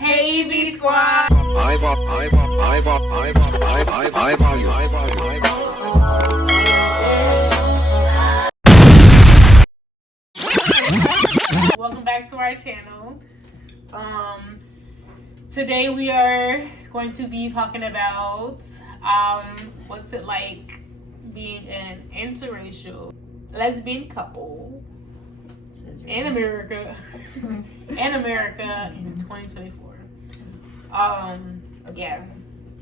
Hey, B Squad. Welcome back to our channel. Today we are going to be talking about what's it like being an interracial lesbian couple in America in 2024. Yeah.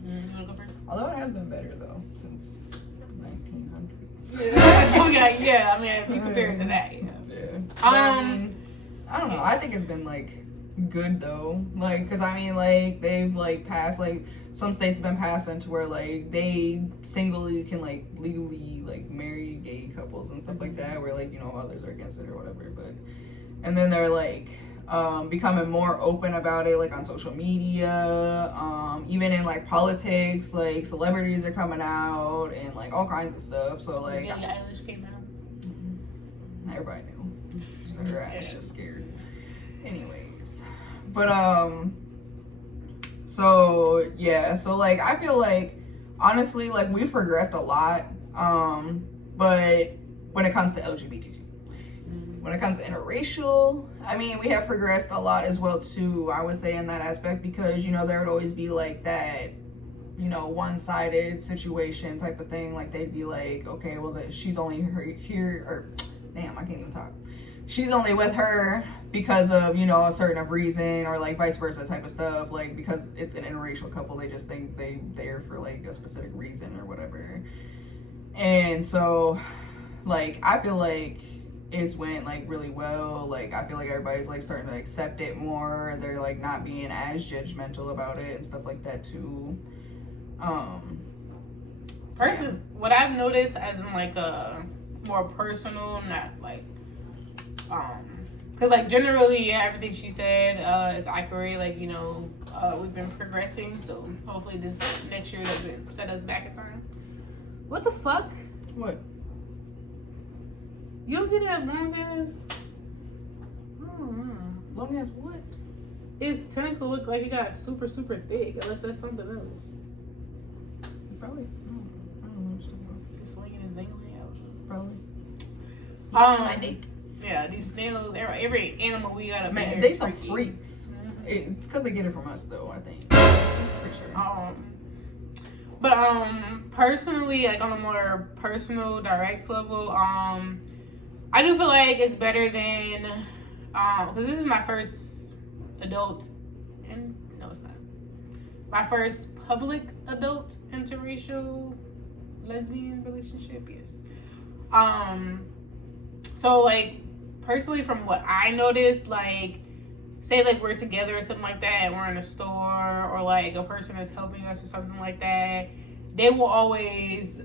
You wanna go first? Although it has been better though since 1900s. Yeah. I mean, if you compare it to that, yeah. I don't know. I think it's been like good though. Like, cause I mean, like they've like passed like some states have been passed into where like they singly can like legally like marry gay couples and stuff like that. Where like others are against it or whatever. But and then they're like becoming more open about it, like on social media, even in like politics, like celebrities are coming out and like all kinds of stuff. So like Billie Eilish came out. Everybody knew. Her ass just scared. Anyways, but so yeah, so like I feel like honestly like we've progressed a lot, but when it comes to LGBT. When it comes to interracial, I mean, we have progressed a lot as well too, I would say, in that aspect, because there would always be like that one-sided situation type of thing. Like they'd be like, okay, well she's only here, or damn, I can't even talk, she's only with her because of a certain reason, or like vice versa type of stuff. Like because it's an interracial couple, they just think they there for like a specific reason or whatever. And so like I feel like it's went like really well. Like I feel like everybody's like starting to accept it more. They're like not being as judgmental about it and stuff like that too. First, what I've noticed as in like a more personal, not like because like generally everything she said is accurate. Like we've been progressing, so hopefully this next year doesn't set us back in time. What the fuck? What? You don't see that long ass? I don't know. Long ass what? His tentacle look like he got super thick, unless that's something else. Probably. I don't know what you're talking about. He's swinging his dangly out. Probably. My dick. Yeah, these snails, every animal we got a man, they some freaks. Mm-hmm. It's because they get it from us though, I think. For sure. But personally, like on a more personal, direct level, I do feel like it's better than, because this is my first adult, and no, it's not. My first public adult interracial lesbian relationship, yes. So like, personally from what I noticed, like, say like we're together or something like that, and we're in a store, or like a person is helping us or something like that, they will always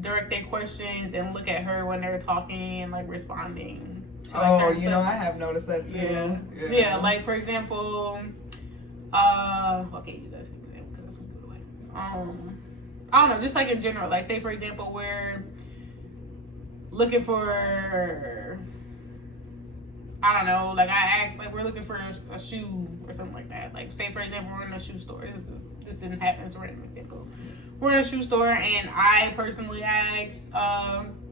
direct their questions and look at her when they're talking and like responding to like certain stuff. I have noticed that too. Yeah, like for example, I can't use that as an example because that's what people like. I don't know, just like in general, like say for example we're looking for, I don't know, like I act like we're looking for a shoe or something like that. Like say for example we're in a shoe store. This didn't happen, it's a random example. We're in a shoe store and I personally asked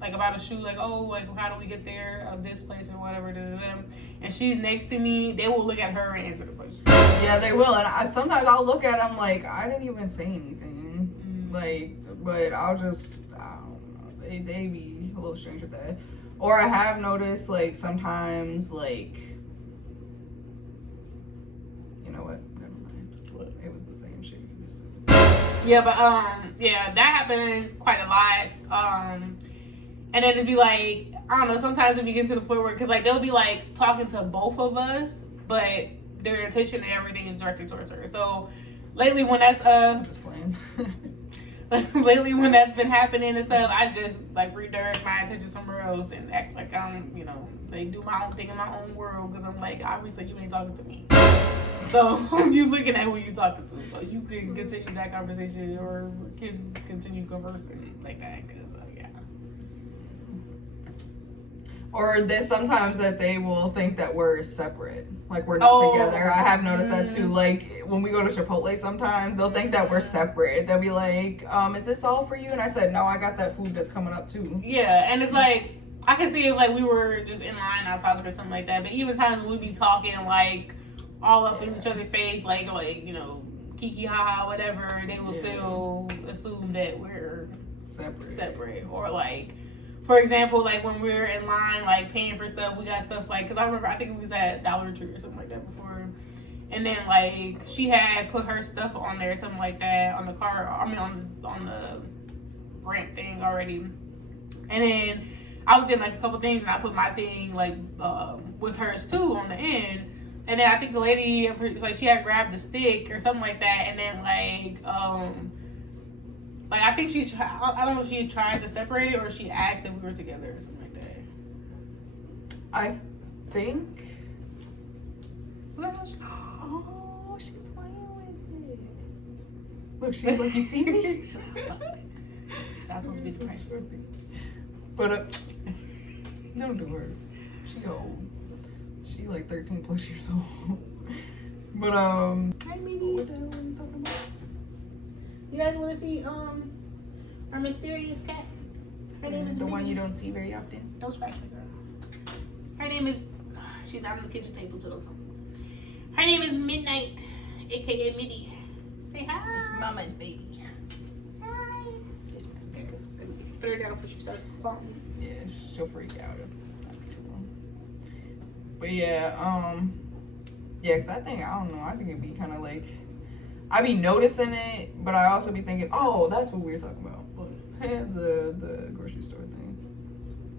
like about a shoe, like, oh, like how do we get there of this place or whatever, and she's next to me, they will look at her and answer the question. Yeah, they will. And sometimes I'll look at them like I didn't even say anything. Mm-hmm. Like, but I don't know, they be a little strange with that. Or I have noticed like sometimes like, you know what, never mind, it was the same shit you just said. Yeah, but yeah, that happens quite a lot. And then it'd be like, I don't know, sometimes it be getting to the point where, because like they'll be like talking to both of us, but their intention and everything is directed towards her. So lately when that's I'm just playing. lately when that's been happening and stuff, I just like redirect my attention somewhere else and act like I'm, like do my own thing in my own world, because I'm like, obviously you ain't talking to me. So you looking at who you talking to, so you can continue that conversation or can continue conversing like that, because yeah. Or that sometimes that they will think that we're separate, like we're not together. I have noticed that too. Like when we go to Chipotle, sometimes they'll think that we're separate. They'll be like, "Is this all for you?" And I said, "No, I got that food that's coming up too." Yeah, and it's like I can see if like we were just in line not talking or something like that. But even times we be talking like all up in each other's face, like you know, kiki haha whatever, they will still assume that we're separate or like. For example, like when we were in line, like paying for stuff, we got stuff like, because I remember, I think it was at Dollar Tree or something like that before. And then like she had put her stuff on there, something like that, on the car, I mean on the ramp thing already. And then I was getting like a couple things and I put my thing like with hers too on the end. And then I think the lady, like she had grabbed the stick or something like that. And then like I think I don't know if she tried to separate it or she asked if we were together or something like that. I think. Oh, she's playing with it. Look, she's like, you see me? She's not supposed to be depressed. But don't do her. She old. She like 13 plus years old. But Hi, Miggy. what the hell are you talking about? You guys want to see our mysterious cat? Her name is the Minnie. one you don't see very often. Don't scratch me, girl. Her name is. She's not on the kitchen table, so don't come. Her name is Midnight, aka Middy. Say hi. It's Mama's baby. Hi. Just put her down before she starts falling. Yeah, she'll freak out. But yeah, because I don't know, I think it'd be kind of like, I be noticing it, but I also be thinking, oh, that's what we were talking about. the grocery store thing.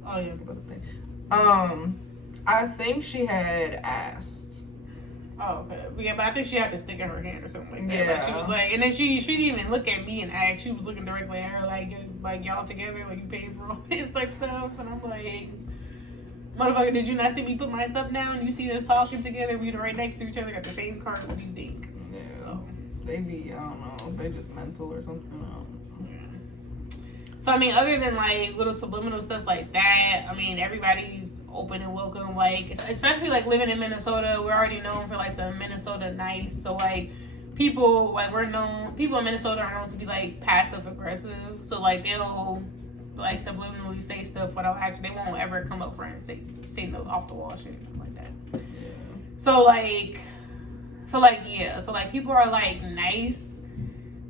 Oh yeah. About the thing. I think she had asked. Oh, okay. Yeah, but I think she had to stick in her hand or something like that. Yeah. Like she was like, and then she didn't even look at me and ask. She was looking directly at her like y'all together, like you paid for all this like stuff. And I'm like, motherfucker, did you not see me put my stuff down? You see us talking together, we right next to each other, got the same cart. What do you think? Yeah. They be, I don't know, they just mental or something. I don't know. So I mean, other than like little subliminal stuff like that, I mean, everybody's open and welcome. Like, especially like living in Minnesota, we're already known for like the Minnesota nice. So like people in Minnesota are known to be like passive aggressive. So like they'll like subliminally say stuff without actually, they won't ever come up front and say no off the wall shit like that. Yeah. So like people are like nice,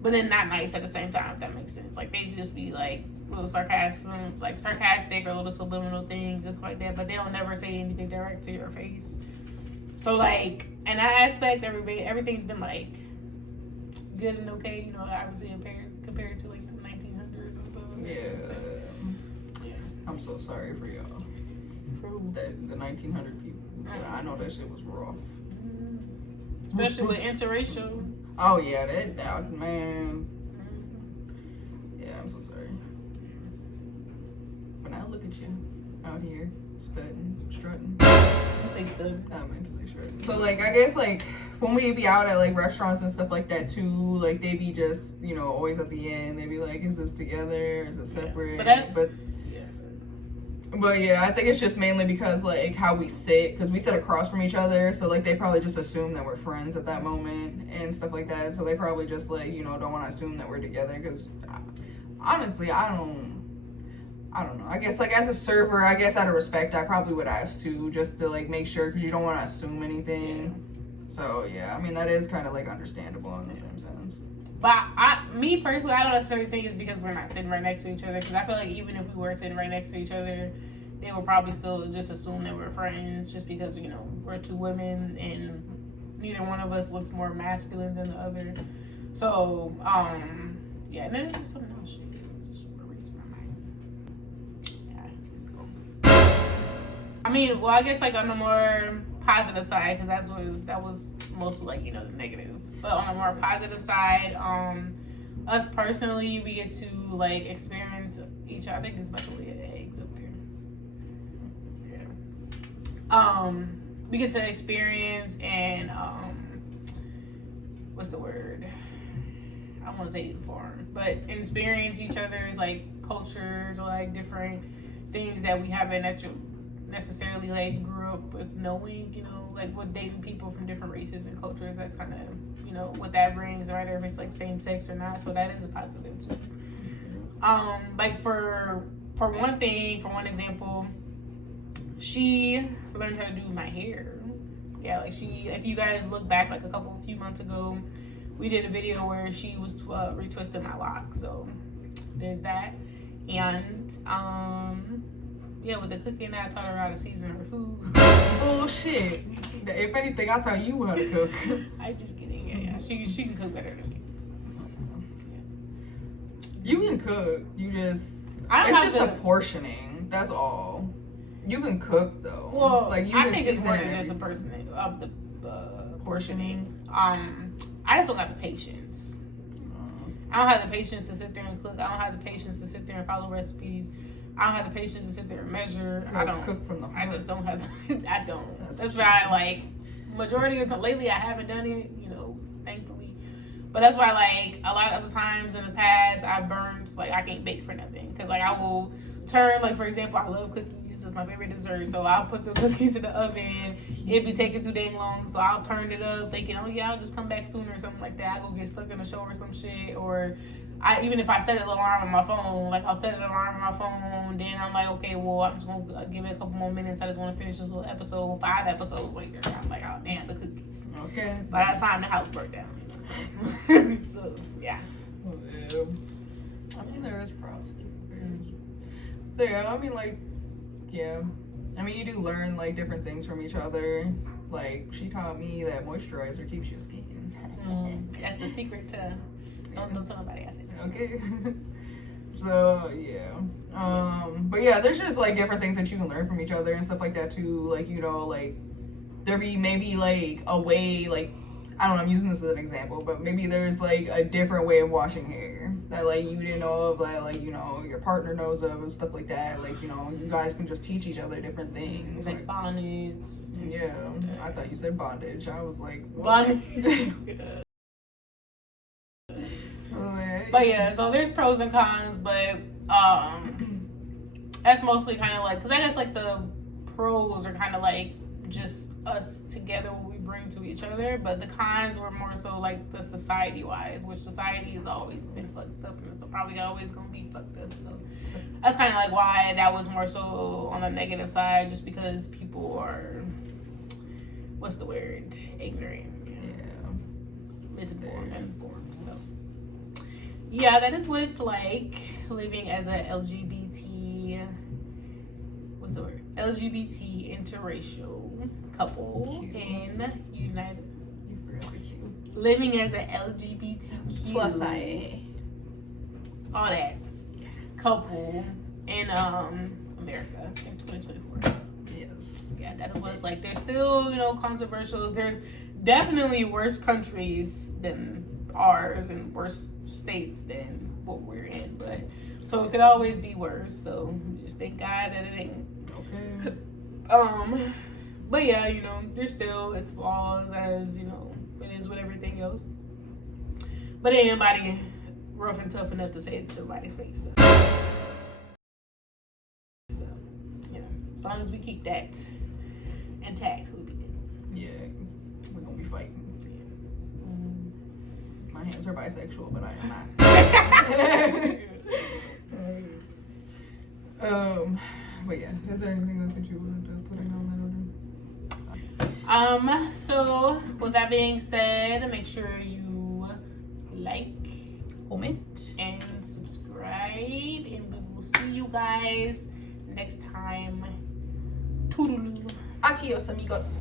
but then not nice at the same time, if that makes sense. Like they just be like little sarcastic or little subliminal things, just like that, but they'll never say anything direct to your face. So like in that aspect, everything's been like good and okay, you know, obviously compared to like the 1900s and stuff. Yeah. I'm so sorry for y'all. That the 1900 people. Yeah, I know that shit was rough. Especially with interracial. Oh yeah, that man. Yeah, I'm so sorry. But now look at you out here strutting. I say studding. I meant to say strutting. So like, I guess like when we be out at like restaurants and stuff like that too, like they be just, you know, always at the end they be like, is this together? Is it separate? Yeah. But yeah, I think it's just mainly because like how we sit, because we sit across from each other, so like they probably just assume that we're friends at that moment and stuff like that. So they probably just like, you know, don't want to assume that we're together. Because honestly, I don't know. I guess like as a server, I guess out of respect, I probably would ask too, just to like make sure, because you don't want to assume anything. So yeah, I mean that is kind of like understandable in the same sense. But me personally, I don't necessarily think it's because we're not sitting right next to each other. Because I feel like even if we were sitting right next to each other, they would probably still just assume that we're friends, just because, you know, we're two women and neither one of us looks more masculine than the other. So, yeah, and then there's something else. Just erase my mind. Yeah, let's go. I mean, well, I guess like on the more positive side, because that was mostly like, you know, the negatives. But on a more positive side, us personally, we get to like experience each other. I think it's especially eggs up there. Yeah. We get to experience and what's the word? I don't want to say inform, but experience each other's like cultures or like different things that we haven't necessarily like grew up with knowing, you know, like what dating people from different races and cultures, that's kind of, you know, what that brings, right? If it's like same sex or not, so that is a positive too. Like for one thing, for one example, she learned how to do my hair. Yeah, like if you guys look back like a few months ago, we did a video where she was retwisting my locks. So there's that. And yeah, with the cooking, I taught her how to season her food. Bullshit. If anything, I'll tell you how to cook. I just kidding. Yeah. She can cook better than me. You can cook. You just I it's just the portioning. That's all. You can cook though. Well, like you I can think it's more season than just the portioning of the portioning. I just don't have the patience. I don't have the patience to sit there and cook. I don't have the patience to sit there and follow recipes. I don't have the patience to sit there and measure. I don't cook from the heart. I just don't have. I don't. That's why I like majority of the lately I haven't done it. You know, thankfully. But that's why like a lot of the times in the past I burned like I can't bake for nothing because like I will turn like for example I love cookies. It's my favorite dessert, so I'll put the cookies in the oven. It'd be taking too dang long, so I'll turn it up thinking, oh yeah, I'll just come back sooner or something like that. I go get stuck in the show or some shit, or even if I set an alarm on my phone, like I'll set an alarm on my phone, then I'm like, okay, well I'm just gonna give it a couple more minutes. I just want to finish this little episode. 5 episodes later, I'm like, oh damn, the cookies. Okay. By that time, the house burnt down. So yeah. I mean, there is pros. Yeah, I mean, like, yeah. I mean, you do learn, like, different things from each other. Like, she taught me that moisturizer keeps your skin. That's the secret to... Don't tell nobody I said that. Okay. So, yeah. But, yeah, there's just, like, different things that you can learn from each other and stuff like that, too. Like, you know, like, there be maybe, like, a way, like, I don't know, I'm using this as an example, but maybe there's, like, a different way of washing hair that, like, you didn't know of, that, like, you know, your partner knows of and stuff like that. Like, you know, you guys can just teach each other different things. Like bondage. Yeah, I thought you said bondage. I was like, what? Bondage. But yeah, so there's pros and cons, but that's mostly kind of like, because I guess like the pros are kind of like just us together, what we bring to each other, but the cons were more so like the society wise, which society has always been fucked up and it's probably always gonna be fucked up. So that's kind of like why that was more so on the negative side, just because people are, what's the word, ignorant, misinformed, uninformed. So yeah, that is what it's like living as a LGBT, what's the word, LGBT interracial couple in United. You forgot the Q. Living as an LGBTQ Plus IA. all that couple in America in 2024. Yes. Yeah, that is what it's like. There's still, you know, controversial. There's definitely worse countries than ours and worse states than what we're in, but so it could always be worse. So just thank God that it ain't. Okay. But yeah, you know, there's still its flaws, as you know, it is with everything else. But ain't nobody rough and tough enough to say it to somebody's face. So you know, as long as we keep that intact, we'll be good. Yeah, we're gonna be fighting. My hands are bisexual, but I am not. But yeah, is there anything else that you wanted to put in on that? So with that being said, make sure you like, comment, and subscribe, and we will see you guys next time. Toodaloo. Adios, amigos.